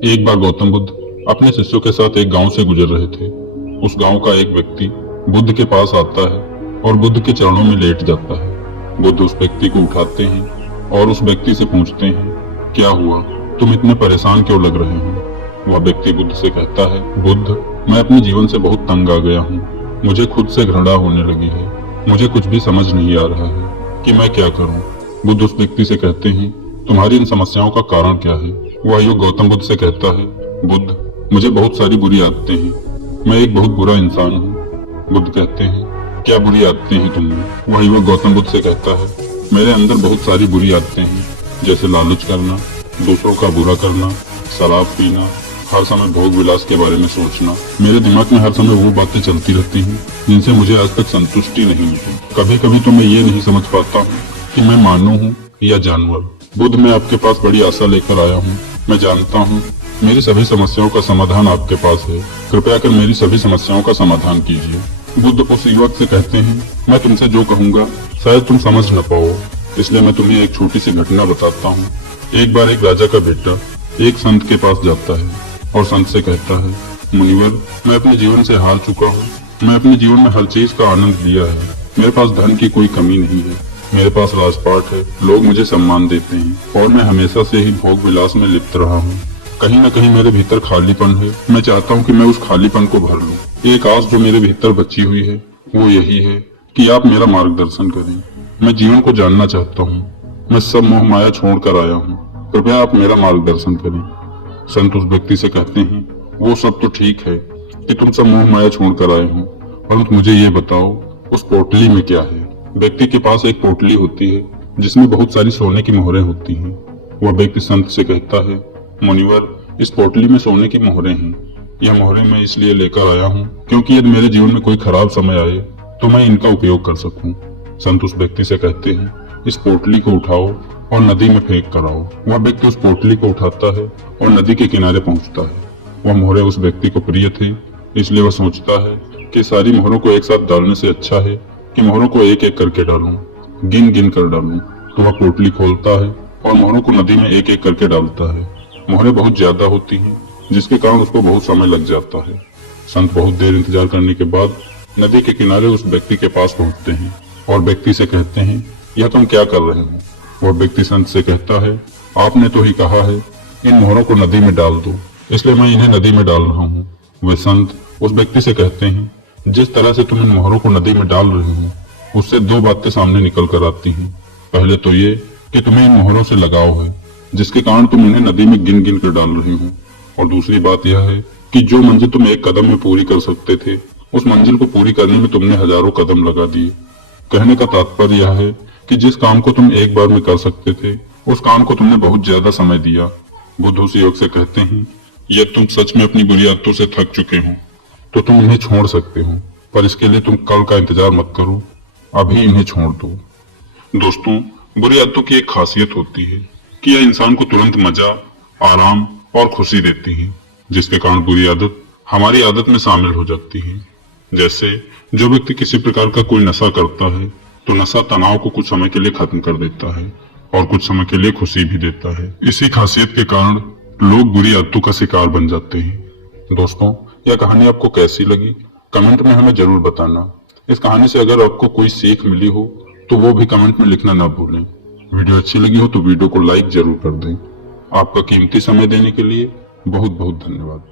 एक बार गौतम बुद्ध अपने शिष्यों के साथ एक गांव से गुजर रहे थे। उस गांव का एक व्यक्ति बुद्ध के पास आता है और बुद्ध के चरणों में लेट जाता है। बुद्ध उस व्यक्ति को उठाते हैं और उस व्यक्ति से पूछते हैं, क्या हुआ, तुम इतने परेशान क्यों लग रहे हो? वह व्यक्ति बुद्ध से कहता है, बुद्ध, मैं अपने जीवन से बहुत तंग आ गया हूँ। मुझे खुद से घृणा होने लगी है। मुझे कुछ भी समझ नहीं आ रहा है कि मैं क्या करूँ। बुद्ध उस व्यक्ति से कहते हैं, तुम्हारी इन समस्याओं का कारण क्या है? वह युग गौतम बुद्ध से कहता है, बुद्ध, मुझे बहुत सारी बुरी आदतें हैं। मैं एक बहुत बुरा इंसान हूँ। बुद्ध कहते हैं, क्या बुरी आदतें हैं तुममें? वह युवक गौतम बुद्ध से कहता है, मेरे अंदर बहुत सारी बुरी आदतें हैं, जैसे लालच करना, दूसरों का बुरा करना, शराब पीना, हर समय भोग विलास के बारे में सोचना। मेरे दिमाग में हर समय वो बातें चलती रहती हैं जिनसे मुझे आज तक संतुष्टि नहीं मिली। कभी कभी तो मैं ये नहीं समझ पाता हूँ कि मैं मानव हूँ या जानवर। बुद्ध, मैं आपके पास बड़ी आशा लेकर आया हूँ। मैं जानता हूँ मेरी सभी समस्याओं का समाधान आपके पास है। कृपया कर मेरी सभी समस्याओं का समाधान कीजिए। बुद्ध उस युवक से कहते हैं, मैं तुमसे जो कहूँगा शायद तुम समझ न पाओ, इसलिए मैं तुम्हें एक छोटी सी घटना बताता हूँ। एक बार एक राजा का बेटा एक संत के पास जाता है और संत से कहता है, मुनिवर, मैं अपने जीवन से हार चुका हूँ। मैं अपने जीवन में हर चीज का आनंद लिया है। मेरे पास धन की कोई कमी नहीं है। मेरे पास राजपाट है, लोग मुझे सम्मान देते हैं और मैं हमेशा से ही भोग विलास में लिप्त रहा हूँ। कहीं न कहीं मेरे भीतर खालीपन है। मैं चाहता हूँ कि मैं उस खालीपन को भर लूँ। एक आस जो मेरे भीतर बची हुई है वो यही है कि आप मेरा मार्गदर्शन करें। मैं जीवन को जानना चाहता हूँ। मैं सब मोह माया छोड़ कर आया हूँ। कृपया आप मेरा मार्गदर्शन करें। संत उस व्यक्ति से कहते हैं, वो सब तो ठीक है कि तुम सब मोह माया छोड़ कर आए हो, परंतु मुझे ये बताओ, उस पोटली में क्या है? व्यक्ति के पास एक पोटली होती है जिसमें बहुत सारी सोने की मोहरें होती हैं। वह व्यक्ति संत से कहता है, मुनिवर, इस पोटली में सोने की मोहरें हैं। यह मोहरें मैं इसलिए लेकर आया हूँ क्योंकि यदि मेरे जीवन में कोई खराब समय आए तो मैं इनका उपयोग कर सकूं। संत उस व्यक्ति से कहते हैं, इस पोटली को उठाओ और नदी में फेंक कर आओ। वह व्यक्ति उस पोटली को उठाता है और नदी के किनारे पहुंचता है। वह मोहरें उस व्यक्ति को प्रिय थे, इसलिए वह सोचता है कि सारी मोहरों को एक साथ डालने से अच्छा है कि मोहरों को एक एक करके डालूं, गिन गिन कर डालूं। तो वह पोटली खोलता है और मोहरों को नदी में एक एक करके डालता है। मोहरें बहुत ज्यादा होती हैं, जिसके कारण उसको बहुत समय लग जाता है। संत बहुत देर इंतजार करने के बाद नदी के किनारे उस व्यक्ति के पास पहुंचते हैं और व्यक्ति से कहते हैं, यह तुम क्या कर रहे हो? वह व्यक्ति संत से कहता है, आपने तो ही कहा है इन मोहरों को नदी में डाल दो, इसलिए मैं इन्हें नदी में डाल रहा हूँ। वे संत उस व्यक्ति से कहते हैं, जिस तरह से तुम इन मोहरों को नदी में डाल रहे हो उससे दो बातें सामने निकल कर आती हैं। पहले तो ये कि तुम्हें इन मोहरों से लगाव है, जिसके कारण तुम इन्हें नदी में गिन गिन कर डाल रहे हो। और दूसरी बात यह है कि जो मंजिल तुम एक कदम में पूरी कर सकते थे, उस मंजिल को पूरी करने में तुमने हजारों कदम लगा दिए। कहने का तात्पर्य यह है कि जिस काम को तुम एक बार में कर सकते थे, उस काम को तुमने बहुत ज्यादा समय दिया। बुद्ध उस युवक से कहते हैं, यदि तुम सच में अपनी बुरी आदतों से थक चुके हो तो तुम इन्हें छोड़ सकते हो, पर इसके लिए तुम कल का इंतजार मत करो, अभी इन्हें छोड़ दो। दोस्तों, बुरी आदतों की एक खासियत होती है कि यह इंसान को तुरंत मजा, आराम और खुशी देती है, जिसके कारण बुरी आदत हमारी आदत में शामिल हो जाती है। जैसे जो व्यक्ति किसी प्रकार का कोई नशा करता है तो नशा तनाव को कुछ समय के लिए खत्म कर देता है और कुछ समय के लिए खुशी भी देता है। इसी खासियत के कारण लोग बुरी आदतों का शिकार बन जाते हैं। दोस्तों, यह कहानी आपको कैसी लगी कमेंट में हमें जरूर बताना। इस कहानी से अगर आपको कोई सीख मिली हो तो वो भी कमेंट में लिखना ना भूलें। वीडियो अच्छी लगी हो तो वीडियो को लाइक जरूर कर दें। आपका कीमती समय देने के लिए बहुत बहुत धन्यवाद।